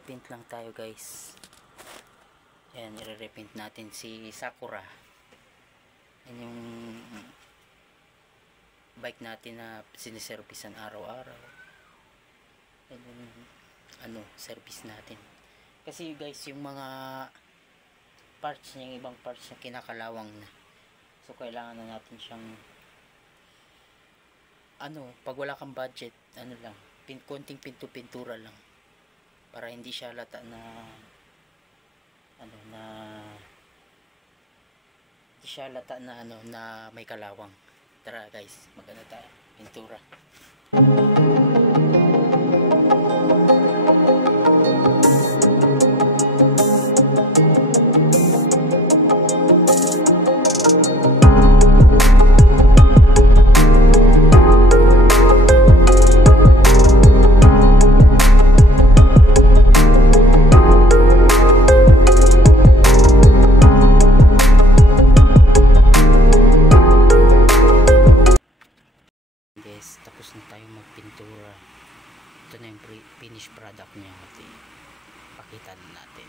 magre-repaint lang tayo guys. Ayan, i-repaint natin si Sakura. Yan yung bike natin na siniservisan araw-araw. Yan yung service natin. Kasi guys, yung mga parts niya, yung ibang parts niya kinakalawang na. So kailangan na natin siyang pag wala kang budget, lang, konting pintura lang para hindi siya lata na hindi siya lata na na may kalawang. Tara guys, maganda tayo pintura. Tapos na tayo magpintura. Ito na yung finished product niya. Pakita na natin.